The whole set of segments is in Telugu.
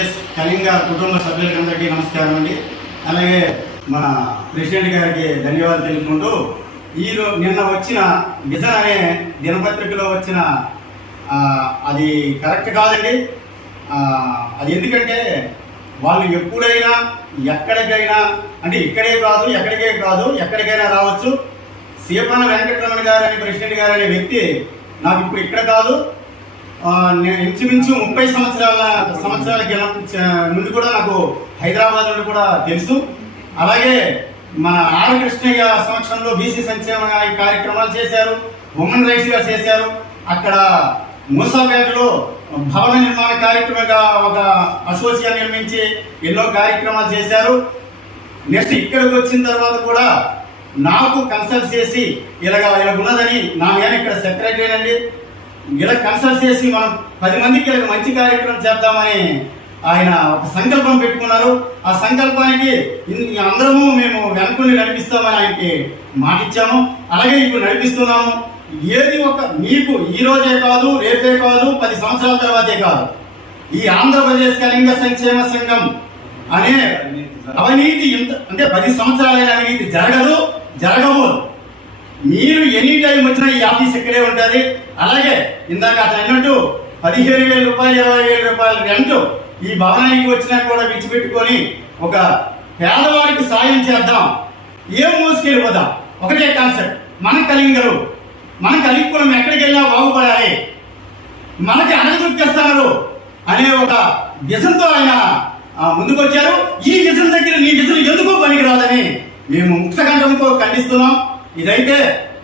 ఆంధ్రప్రదేశ్ కళింగ కుటుంబ సభ్యులకందరికీ నమస్కారం అండి. అలాగే మన ప్రెసిడెంట్ గారికి ధన్యవాదాలు తెలుపుకుంటూ ఈరో నిన్న వచ్చిన విజన్ అనే దినపత్రికలో వచ్చిన అది కరెక్ట్ కాదండి. అది ఎందుకంటే వాళ్ళు ఎప్పుడైనా ఎక్కడికైనా అంటే ఇక్కడే కాదు ఎక్కడికే కాదు ఎక్కడికైనా రావచ్చు. సీపాన వెంకటరమణ గారు అనే ప్రెసిడెంట్ గారు అనే వ్యక్తి నాకు ఇప్పుడు ఇక్కడ కాదు. ఇంచుమించు ముప్పై సంవత్సరాల సంవత్సరాల కింద నుండి కూడా నాకు హైదరాబాద్ నుండి కూడా తెలుసు. అలాగే మన ఆర్ కృష్ణయ్య సంవత్సరంలో బీసీ సంక్షేమ కార్యక్రమాలు చేశారు ఉమెన్ రైట్స్గా చేశారు. అక్కడ మూసాపేటలో భవన నిర్మాణ కార్యక్రమంగా ఒక అసోసియేషన్ నిర్మించి ఎన్నో కార్యక్రమాలు చేశారు. నెక్స్ట్ ఇక్కడికి వచ్చిన తర్వాత కూడా నాకు కన్సల్ట్ చేసి ఇలాగ ఇలా ఉన్నదని నా మీద ఇక్కడ సెక్రటరీ అండి. ఇలా కన్సల్ట్ చేసి మనం పది మందికి ఇలా మంచి కార్యక్రమం చేద్దామని ఆయన ఒక సంకల్పం పెట్టుకున్నారు. ఆ సంకల్పానికి అందరము మేము వెనకుండి నడిపిస్తామని ఆయనకి మాట ఇచ్చాము అలాగే ఇప్పుడు నడిపిస్తున్నాము. ఏది ఒక మీకు ఈ రోజే కాదు రేపే కాదు పది సంవత్సరాల తర్వాతే కాదు. ఈ ఆంధ్రప్రదేశ్ కళింగ సంక్షేమ సంఘం అనే అవినీతి ఇంత అంటే పది సంవత్సరాలైన అవినీతి జరగదు జరగవు. మీరు ఎనీ టైం వచ్చినా ఈ ఆఫీస్ ఇక్కడే ఉంటుంది. అలాగే ఇందాక అతను అన్నట్టు పదిహేను వేల రూపాయలు ఇరవై వేల రూపాయల రెంట్ ఈ భవనానికి వచ్చినా కూడా విడిచిపెట్టుకొని ఒక పేదవారికి సాయం చేద్దాం. ఏం మోసుకెళ్ళిపోదాం ఒకటే కాన్సెప్ట్ మనకు కలింగరు మన కలిగిపోవడం ఎక్కడికి వెళ్ళినా బాగుపడాలి. మనకి అణగదొక్కేస్తున్నారు అనే ఒక విజన్తో ఆయన ముందుకొచ్చారు. ఈ విజన్ దగ్గర నీ విజన్ ఎందుకో పనికిరాదని మేము ముక్తకంఠంతో ఖండిస్తున్నాం. ఇదైతే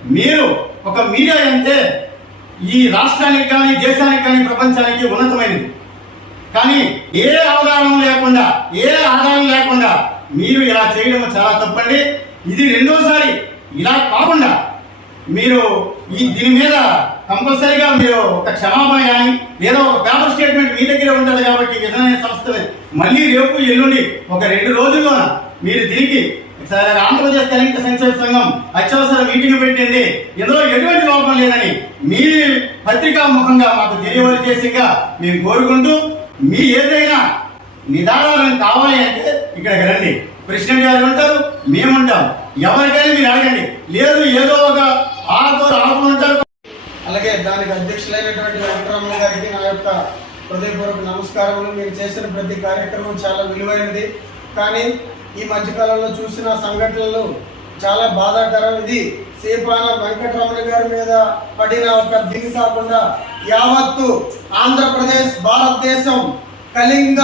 మీరు ఒక మీడియా అంటే ఈ రాష్ట్రానికి కానీ దేశానికి కానీ ప్రపంచానికి ఉన్నతమైనది. కానీ ఏ ఆధారం లేకుండా ఏ ఆధారం లేకుండా మీరు ఇలా చేయడం చాలా తప్పండి. ఇది రెండోసారి ఇలా కాకుండా మీరు ఈ దీని మీద కంపల్సరీగా మీరు ఒక క్షమాపణ కానీ లేదా ఒక పేపర్ స్టేట్మెంట్ మీ దగ్గరే ఉంటుంది కాబట్టి విధమైన సంస్థ మళ్ళీ రేపు ఎల్లుండి ఒక రెండు రోజుల్లోన మీరు దీనికి సరే ఆంధ్రప్రదేశ్ కలింగ సంక్షేమ సంఘం అత్యవసర మీటింగ్ పెట్టింది. ఇందులో ఎటువంటి లోపం లేదని మీ పత్రికా ముఖంగా మాకు తెలియవలసేసిగా మేము కోరుకుంటూ మీ ఏదైనా నిదానాలను కావాలి అంటే ఇక్కడికి రండి. ప్రెసిడెంట్ గారు ఉంటారు మేముంటాం ఎవరికైనా మీరు అడగండి. లేదు ఏదో ఒక ఆకు ఆకు ఉంటారు అలాగే దానికి అధ్యక్షులైనటువంటి వెంకటరమణ గారికి నా యొక్క హృదయపూర్వక నమస్కారములు. మీరు చేసిన ప్రతి కార్యక్రమం చాలా విలువైనది. కానీ ఈ మధ్యకాలంలో చూసిన సంఘటనలు చాలా బాధాకరం. ఇది సేపాన వెంకటరమణ గారి మీద పడిన ఒక దిగి కాకుండా యావత్తు ఆంధ్రప్రదేశ్ భారతదేశం కళింగ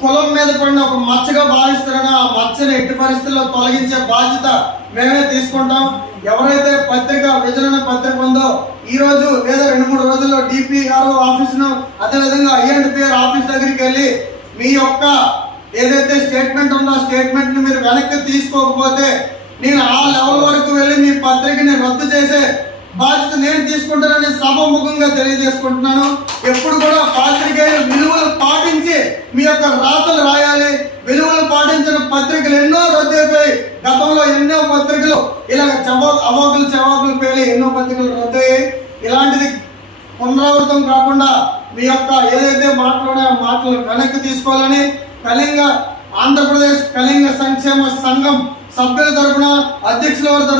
కులం మీద పడిన ఒక మచ్చగా భావిస్తారని ఆ మచ్చని ఎట్టి పరిస్థితుల్లో తొలగించే బాధ్యత మేమే తీసుకుంటాం. ఎవరైతే పత్రిక విజయన పత్రిక ఉందో ఈ రోజు లేదా రెండు మూడు రోజుల్లో డిపిఆర్ఓ ఆఫీస్ను అదేవిధంగా ఐఎండ్పిఆర్ ఆఫీస్ దగ్గరికి వెళ్ళి మీ యొక్క ఏదైతే స్టేట్మెంట్ ఉందో ఆ స్టేట్మెంట్ని మీరు వెనక్కి తీసుకోకపోతే నేను ఆ లెవెల్ వరకు వెళ్ళి మీ పత్రికని రద్దు చేసే బాధ్యత నేను తీసుకుంటానని సభముఖంగా తెలియజేసుకుంటున్నాను. ఎప్పుడు కూడా పాత్రికేయులు విలువలు పాటించి మీ యొక్క రాతలు రాయాలి. విలువలు పాటించిన పత్రికలు ఎన్నో రద్దయిపోయి గతంలో ఎన్నో పత్రికలు ఇలా చవా అవాకులు చవాకులు పేలి ఎన్నో పత్రికలు రద్దయ్యాయి. ఇలాంటిది పునరావృతం కాకుండా మీ యొక్క ఏదైతే మాట్లాడే ఆ మాటలు వెనక్కి తీసుకోవాలని కళింగ ఆంధ్రప్రదేశ్ కళింగ సంక్షేమ సంఘం సభ్యుల తరపున అధ్యక్షుల వారి తరఫున